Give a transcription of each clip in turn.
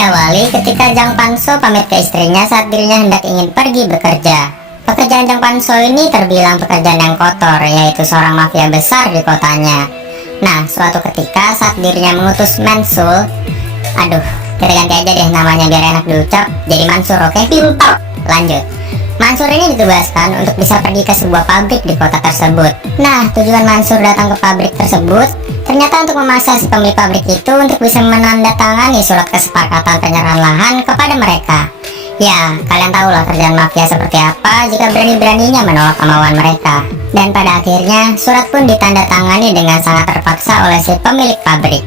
diawali ketika Jang Panso pamit ke istrinya saat dirinya hendak ingin pergi bekerja. Pekerjaan Jang Panso ini terbilang pekerjaan yang kotor, yaitu seorang mafia besar di kotanya. Nah, suatu ketika saat dirinya mengutus Mansul, kita ganti aja deh namanya biar enak diucap, jadi Mansur, oke? Pintar. Lanjut. Mansur ini ditugaskan untuk bisa pergi ke sebuah pabrik di kota tersebut. Nah, tujuan Mansur datang ke pabrik tersebut ternyata untuk memaksa si pemilik pabrik itu untuk bisa menandatangani surat kesepakatan penyerahan lahan kepada mereka. Ya, kalian tahu lah kerjaan mafia seperti apa jika berani-beraninya menolak kemauan mereka. Dan pada akhirnya, surat pun ditandatangani dengan sangat terpaksa oleh si pemilik pabrik.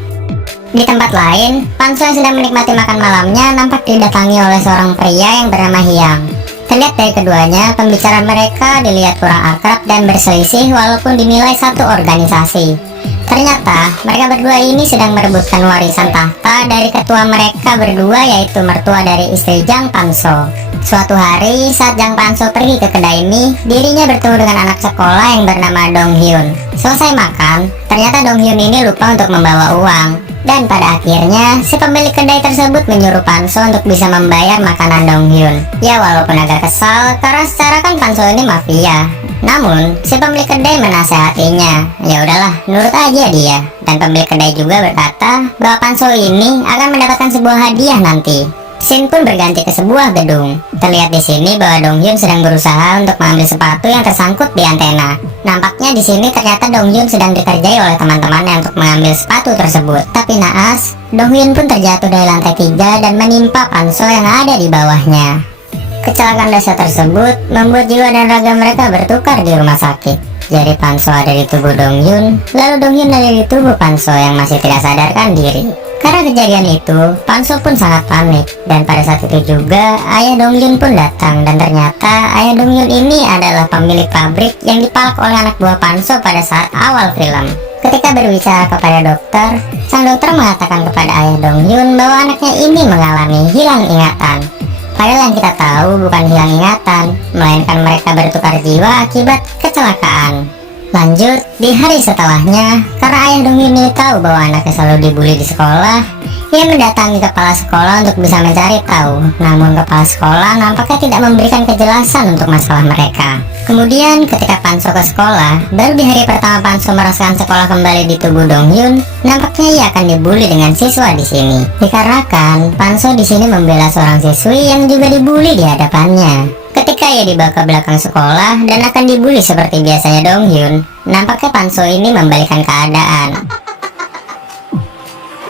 Di tempat lain, Panso yang sedang menikmati makan malamnya nampak didatangi oleh seorang pria yang bernama Hyang. Terlihat dari keduanya, pembicaraan mereka dilihat kurang akrab dan berselisih walaupun dinilai satu organisasi. Ternyata, mereka berdua ini sedang merebutkan warisan tahta dari ketua mereka berdua, yaitu mertua dari istri Jang Panso. Suatu hari, saat Jang Panso pergi ke kedai mie, dirinya bertemu dengan anak sekolah yang bernama Dong Hyun. Selesai makan, ternyata Dong Hyun ini lupa untuk membawa uang. Dan pada akhirnya, si pemilik kedai tersebut menyuruh Panso untuk bisa membayar makanan Dong Hyun. Ya, walaupun agak kesal, karena secara kan Panso ini mafia. Namun, si pemilik kedai menasehatinya. Ya udahlah, nurut aja dia. Dan pemilik kedai juga berkata bahwa Panso ini akan mendapatkan sebuah hadiah nanti. Scene pun berganti ke sebuah gedung. Terlihat di sini bahwa Dong Hyun sedang berusaha untuk mengambil sepatu yang tersangkut di antena. Nampaknya di sini ternyata Dong Hyun sedang dikerjai oleh teman-temannya untuk mengambil sepatu tersebut. Tapi naas, Dong Hyun pun terjatuh dari lantai 3 dan menimpa Panso yang ada di bawahnya. Kecelakaan dahsyat tersebut membuat jiwa dan raga mereka bertukar di rumah sakit. Jadi Panso ada di tubuh Dong Hyun, lalu Dong Hyun ada di tubuh Panso yang masih tidak sadarkan diri. Karena kejadian itu, Panso pun sangat panik. Dan pada saat itu juga, ayah Dong Hyun pun datang. Dan ternyata ayah Dong Hyun ini adalah pemilik pabrik yang dipalak oleh anak buah Panso pada saat awal film. Ketika berbicara kepada dokter, sang dokter mengatakan kepada ayah Dong Hyun bahwa anaknya ini mengalami hilang ingatan. Padahal yang kita tahu bukan hilang ingatan, melainkan mereka bertukar jiwa akibat kecelakaan. Lanjut, di hari setelahnya, karena ayah Dong Hyun ini tahu bahwa anaknya selalu dibully di sekolah, ia mendatangi kepala sekolah untuk bisa mencari tahu. Namun kepala sekolah nampaknya tidak memberikan kejelasan untuk masalah mereka. Kemudian ketika Panso ke sekolah, baru di hari pertama Panso merasakan sekolah kembali di tubuh Dong Hyun, nampaknya ia akan dibully dengan siswa di sini. Dikarenakan Panso di sini membela seorang siswi yang juga dibully di hadapannya. Ketika ia dibawa ke belakang sekolah dan akan dibully seperti biasanya Dong Hyun, nampaknya Panso ini membalikan keadaan.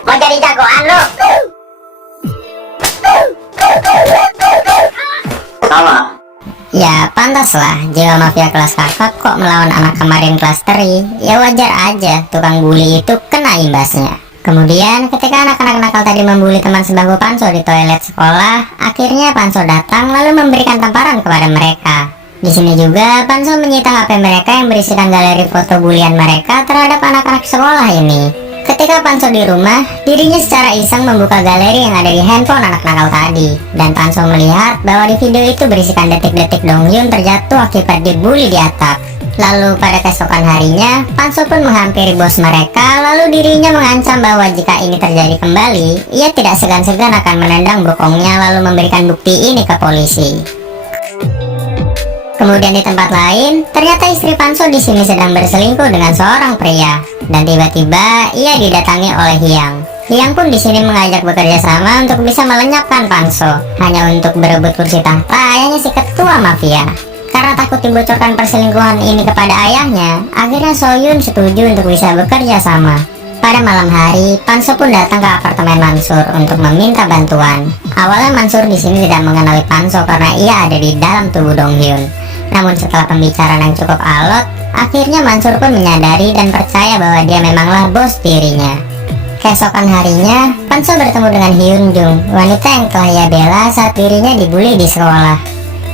Mau jadi jagoan lo? Sama. Ya pantaslah, jiwa mafia kelas kakak kok melawan anak kemarin kelas teri. Ya wajar aja, tukang bully itu kena imbasnya. Kemudian ketika anak-anak nakal tadi membuli teman sebangku Panso di toilet sekolah, akhirnya Panso datang lalu memberikan tamparan kepada mereka. Di sini juga Panso menyita HP mereka yang berisikan galeri foto bulian mereka terhadap anak-anak sekolah ini. Ketika Panso di rumah, dirinya secara iseng membuka galeri yang ada di handphone anak nakal tadi. Dan Panso melihat bahwa di video itu berisikan detik-detik Dong Hyun terjatuh akibat dibully di atap. Lalu pada keesokan harinya, Panso pun menghampiri bos mereka, lalu dirinya mengancam bahwa jika ini terjadi kembali, ia tidak segan-segan akan menendang bokongnya lalu memberikan bukti ini ke polisi. Kemudian di tempat lain, ternyata istri Panso di sini sedang berselingkuh dengan seorang pria, dan tiba-tiba ia didatangi oleh Hyang. Hyang pun di sini mengajak bekerja sama untuk bisa melenyapkan Panso, hanya untuk berebut kursi tahta ayahnya si ketua mafia. Karena takut dibocorkan perselingkuhan ini kepada ayahnya, akhirnya Soyun setuju untuk bisa bekerja sama. Pada malam hari, Panso pun datang ke apartemen Mansur untuk meminta bantuan. Awalnya Mansur di sini tidak mengenali Panso karena ia ada di dalam tubuh Dong Hyun. Namun setelah pembicaraan yang cukup alot, akhirnya Mansur pun menyadari dan percaya bahwa dia memanglah bos dirinya. Keesokan harinya, Panso bertemu dengan Hyun Jung, wanita yang telah ia bela saat dirinya dibully di sekolah.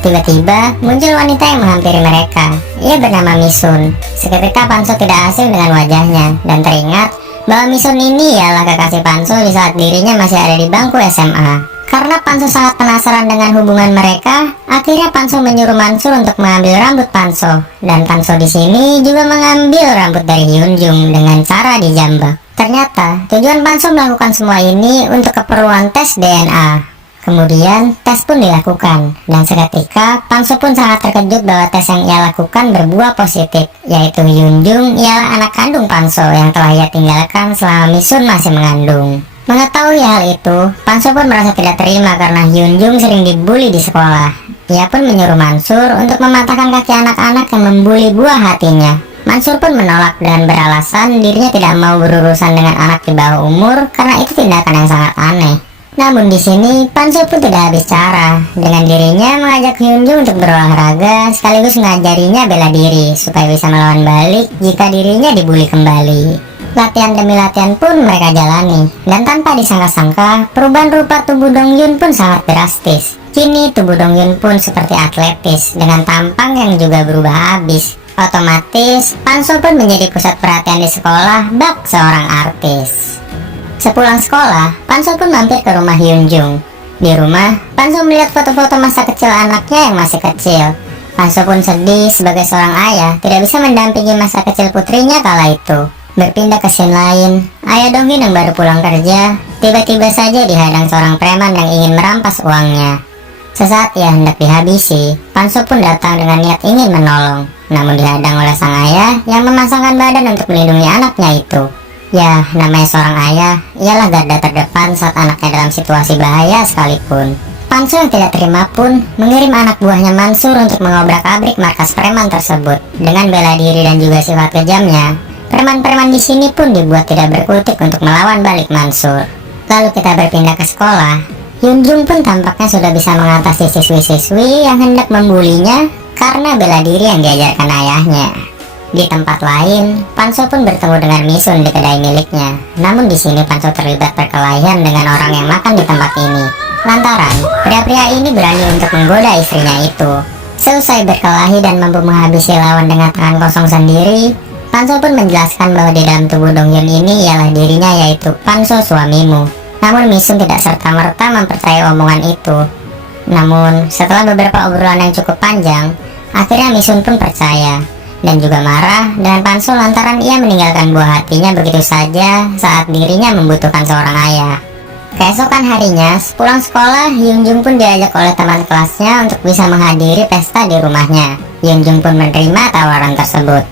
Tiba-tiba muncul wanita yang menghampiri mereka. Ia bernama Misun. Seketika Panso tidak asing dengan wajahnya dan teringat bahwa Misun ini ialah kekasih Panso di saat dirinya masih ada di bangku SMA. Karena Panso sangat penasaran dengan hubungan mereka, akhirnya Panso menyuruh Mansur untuk mengambil rambut Panso. Dan Panso di sini juga mengambil rambut dari Hyun Jung dengan cara dijambak. Ternyata tujuan Panso melakukan semua ini untuk keperluan tes DNA. Kemudian tes pun dilakukan, dan seketika Panso pun sangat terkejut bahwa tes yang ia lakukan berbuah positif, yaitu Hyunjung ialah anak kandung Panso yang telah ia tinggalkan selama Misun masih mengandung. Mengetahui hal itu, Panso pun merasa tidak terima karena Hyunjung sering dibully di sekolah. Ia pun menyuruh Mansur untuk mematahkan kaki anak-anak yang membuli buah hatinya. Mansur pun menolak dengan beralasan dirinya tidak mau berurusan dengan anak di bawah umur karena itu tindakan yang sangat aneh. Namun di sini Panso pun tidak habis cara dengan dirinya mengajak Hyunjung untuk berolahraga sekaligus mengajarinya bela diri supaya bisa melawan balik jika dirinya dibully kembali. Latihan demi latihan pun mereka jalani, dan tanpa disangka-sangka perubahan rupa tubuh Dongyun pun sangat drastis. Kini tubuh Dongyun pun seperti atletis dengan tampang yang juga berubah habis. Otomatis Panso pun menjadi pusat perhatian di sekolah bak seorang artis. Sepulang sekolah, Panso pun mampir ke rumah Hyunjung. Di rumah, Panso melihat foto-foto masa kecil anaknya yang masih kecil. Panso pun sedih sebagai seorang ayah tidak bisa mendampingi masa kecil putrinya kala itu. Berpindah ke scene lain, ayah Dongyun yang baru pulang kerja tiba-tiba saja dihadang seorang preman yang ingin merampas uangnya. Sesaat ia hendak dihabisi, Panso pun datang dengan niat ingin menolong, namun dihadang oleh sang ayah yang memasangkan badan untuk melindungi anaknya itu. Ya, namanya seorang ayah ialah garda terdepan saat anaknya dalam situasi bahaya sekalipun. Panso yang tidak terima pun mengirim anak buahnya Mansur untuk mengobrak-abrik markas preman tersebut. Dengan bela diri dan juga sifat kejamnya, preman-preman di sini pun dibuat tidak berkutik untuk melawan balik Mansur. Lalu kita berpindah ke sekolah. Hyunjung pun tampaknya sudah bisa mengatasi siswi-siswi yang hendak membulinya karena bela diri yang diajarkan ayahnya. Di tempat lain, Panso pun bertemu dengan Misun di kedai miliknya. Namun di sini Panso terlibat perkelahian dengan orang yang makan di tempat ini. Lantaran pria-pria ini berani untuk menggoda istrinya itu. Selesai berkelahi dan mampu menghabisi lawan dengan tangan kosong sendiri, Panso pun menjelaskan bahwa di dalam tubuh Dongyun ini ialah dirinya, yaitu Panso suamimu. Namun Misun tidak serta-merta mempercayai omongan itu. Namun setelah beberapa obrolan yang cukup panjang, akhirnya Misun pun percaya dan juga marah dengan Panso lantaran ia meninggalkan buah hatinya begitu saja saat dirinya membutuhkan seorang ayah. Keesokan harinya, sepulang sekolah, Hyunjung pun diajak oleh teman kelasnya untuk bisa menghadiri pesta di rumahnya. Hyunjung pun menerima tawaran tersebut.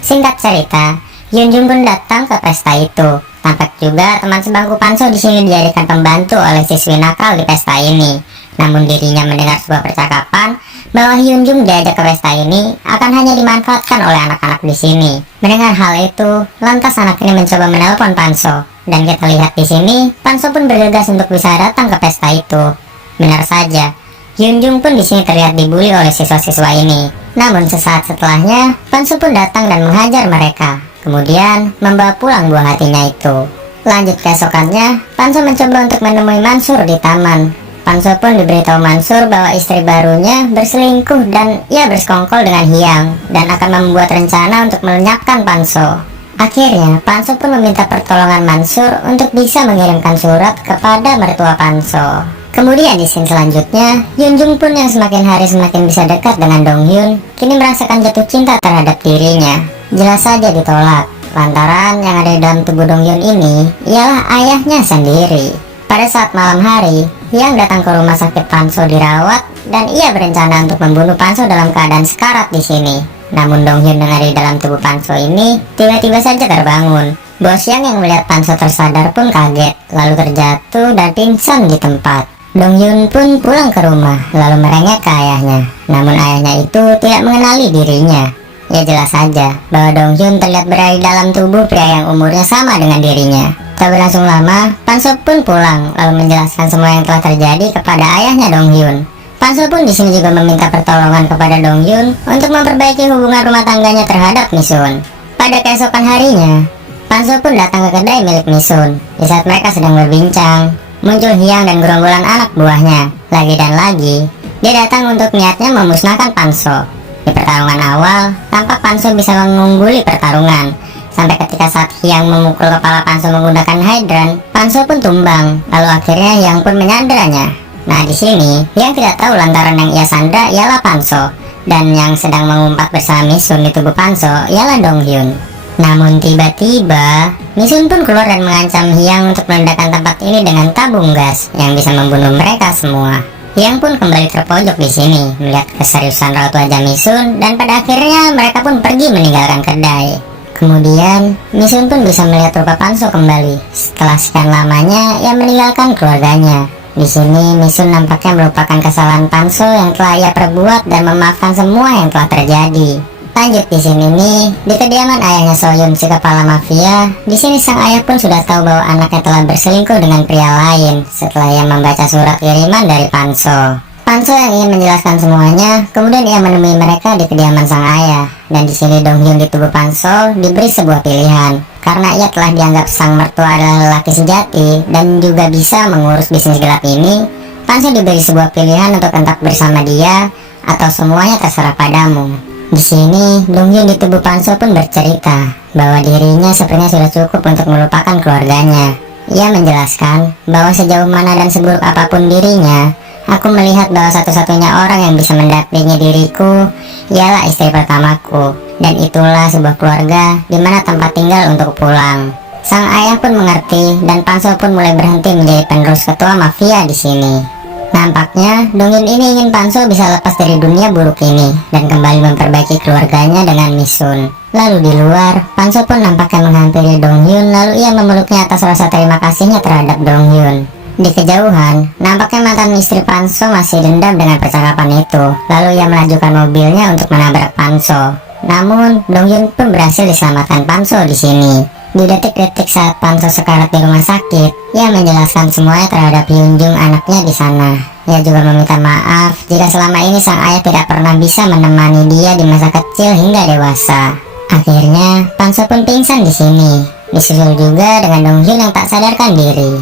Singkat cerita, Hyunjung pun datang ke pesta itu. Tampak juga teman sebangku Panso di sini dijadikan pembantu oleh siswi nakal di pesta ini. Namun dirinya mendengar sebuah percakapan bahwa Hyunjung diajak ke pesta ini akan hanya dimanfaatkan oleh anak-anak di sini. Mendengar hal itu, lantas anak ini mencoba menelpon Panso. Dan kita lihat di sini, Panso pun bergegas untuk bisa datang ke pesta itu. Benar saja, Hyunjung pun di sini terlihat dibully oleh siswa-siswa ini. Namun sesaat setelahnya, Panso pun datang dan menghajar mereka. Kemudian membawa pulang buah hatinya itu. Lanjut keesokannya, Panso mencoba untuk menemui Mansur di taman. Panso pun diberitahu Mansur bahwa istri barunya berselingkuh dan ia bersekongkol dengan Hyang dan akan membuat rencana untuk melenyapkan Panso. Akhirnya, Panso pun meminta pertolongan Mansur untuk bisa mengirimkan surat kepada mertua Panso. Kemudian di scene selanjutnya, Hyunjung pun yang semakin hari semakin bisa dekat dengan Donghyun, kini merasakan jatuh cinta terhadap dirinya. Jelas saja ditolak, lantaran yang ada di dalam tubuh Dongyun ini ialah ayahnya sendiri. Pada saat malam hari, Hyang datang ke rumah sakit Panso dirawat dan ia berencana untuk membunuh Panso dalam keadaan sekarat di sini. Namun Donghyun yang ada di dalam tubuh Panso ini tiba-tiba saja terbangun. Bos yang melihat Panso tersadar pun kaget, lalu terjatuh dan pingsan di tempat. Dongyun pun pulang ke rumah lalu merengek ke ayahnya. Namun ayahnya itu tidak mengenali dirinya. Ya jelas saja bahwa Donghyun terlihat berada di dalam tubuh pria yang umurnya sama dengan dirinya. Tak berlangsung lama, Panso pun pulang lalu menjelaskan semua yang telah terjadi kepada ayahnya Donghyun. Panso pun di sini juga meminta pertolongan kepada Donghyun untuk memperbaiki hubungan rumah tangganya terhadap Misun. Pada keesokan harinya, Panso pun datang ke kedai milik Misun. Di saat mereka sedang berbincang, muncul Hyang dan gerombolan anak buahnya. Lagi dan lagi, dia datang untuk niatnya memusnahkan Panso. Di pertarungan awal, tampak Panso bisa mengungguli pertarungan. Sampai ketika saat Hyang memukul kepala Panso menggunakan hydran, Panso pun tumbang. Lalu akhirnya Hyang pun menyandranya. Nah di sini, Hyang tidak tahu lantaran yang ia sandra ialah Panso. Dan yang sedang mengumpat bersama Misun di tubuh Panso ialah Donghyun. Namun tiba-tiba, Misun pun keluar dan mengancam Hyang untuk meledakkan tempat ini dengan tabung gas yang bisa membunuh mereka semua. Hyang pun kembali terpojok di sini melihat keseriusan raut wajah Misun, dan pada akhirnya mereka pun pergi meninggalkan kedai. Kemudian, Misun pun bisa melihat rupa Panso kembali. Setelah sekian lamanya, ia meninggalkan keluarganya. Di sini, Misun nampaknya melupakan kesalahan Panso yang telah ia perbuat dan memaafkan semua yang telah terjadi. Lanjut di sini nih, di kediaman ayahnya Soyun, si kepala mafia. Di sini sang ayah pun sudah tahu bahwa anaknya telah berselingkuh dengan pria lain setelah ia membaca surat kiriman dari Panso. Panso yang ingin menjelaskan semuanya, kemudian ia menemui mereka di kediaman sang ayah. Dan di sini Dong Hyun di tubuh Panso diberi sebuah pilihan, karena ia telah dianggap sang mertua adalah lelaki sejati dan juga bisa mengurus bisnis gelap ini. Panso diberi sebuah pilihan untuk tetap bersama dia atau semuanya terserah padamu. Di sini, Dong Hyun di tubuh Panso pun bercerita bahwa dirinya sepertinya sudah cukup untuk melupakan keluarganya. Ia menjelaskan bahwa sejauh mana dan seburuk apapun dirinya, aku melihat bahwa satu-satunya orang yang bisa mendampingi diriku ialah istri pertamaku, dan itulah sebuah keluarga di mana tempat tinggal untuk pulang. Sang ayah pun mengerti, dan Panso pun mulai berhenti menjadi penerus ketua mafia di sini. Nampaknya Dong Hyun ini ingin Panso bisa lepas dari dunia buruk ini dan kembali memperbaiki keluarganya dengan Misun. Lalu di luar, Panso pun nampaknya menghampiri Dong Hyun, lalu ia memeluknya atas rasa terima kasihnya terhadap Dong Hyun. Di kejauhan, nampaknya mantan istri Panso masih dendam dengan percakapan itu. Lalu ia melajukan mobilnya untuk menabrak Panso. Namun, Dong Hyun pun berhasil diselamatkan Panso di sini. Di detik-detik saat Panso sekarat di rumah sakit, ia menjelaskan semuanya terhadap Hyunjung, anaknya di sana. Ia juga meminta maaf jika selama ini sang ayah tidak pernah bisa menemani dia di masa kecil hingga dewasa. Akhirnya, Panso pun pingsan di sini. Disusul juga dengan Dong Hyun yang tak sadarkan diri.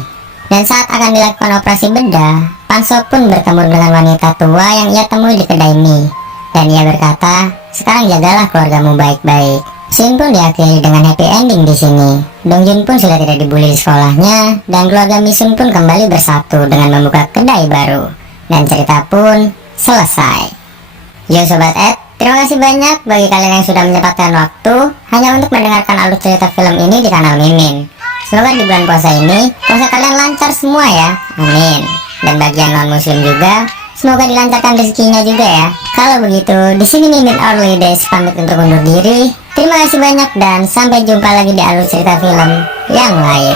Dan saat akan dilakukan operasi bedah, Panso pun bertemu dengan wanita tua yang ia temui di kedai mie. Dan ia berkata, sekarang jagalah keluargamu baik-baik. Scene pun diakhiri dengan happy ending di sini. Dong Hyun pun sudah tidak dibully di sekolahnya, dan keluarga Misun pun kembali bersatu dengan membuka kedai baru. Dan cerita pun selesai. Yo Sobat Ed, terima kasih banyak bagi kalian yang sudah menyempatkan waktu hanya untuk mendengarkan alur cerita film ini di kanal Mimin. Semoga di bulan puasa ini, puasa kalian lancar semua ya, amin. Dan bagi yang non muslim juga, semoga dilancarkan rezekinya juga ya. Kalau begitu, di sini Mimin Early Days pamit untuk undur diri. Terima kasih banyak dan sampai jumpa lagi di alur cerita film yang lain.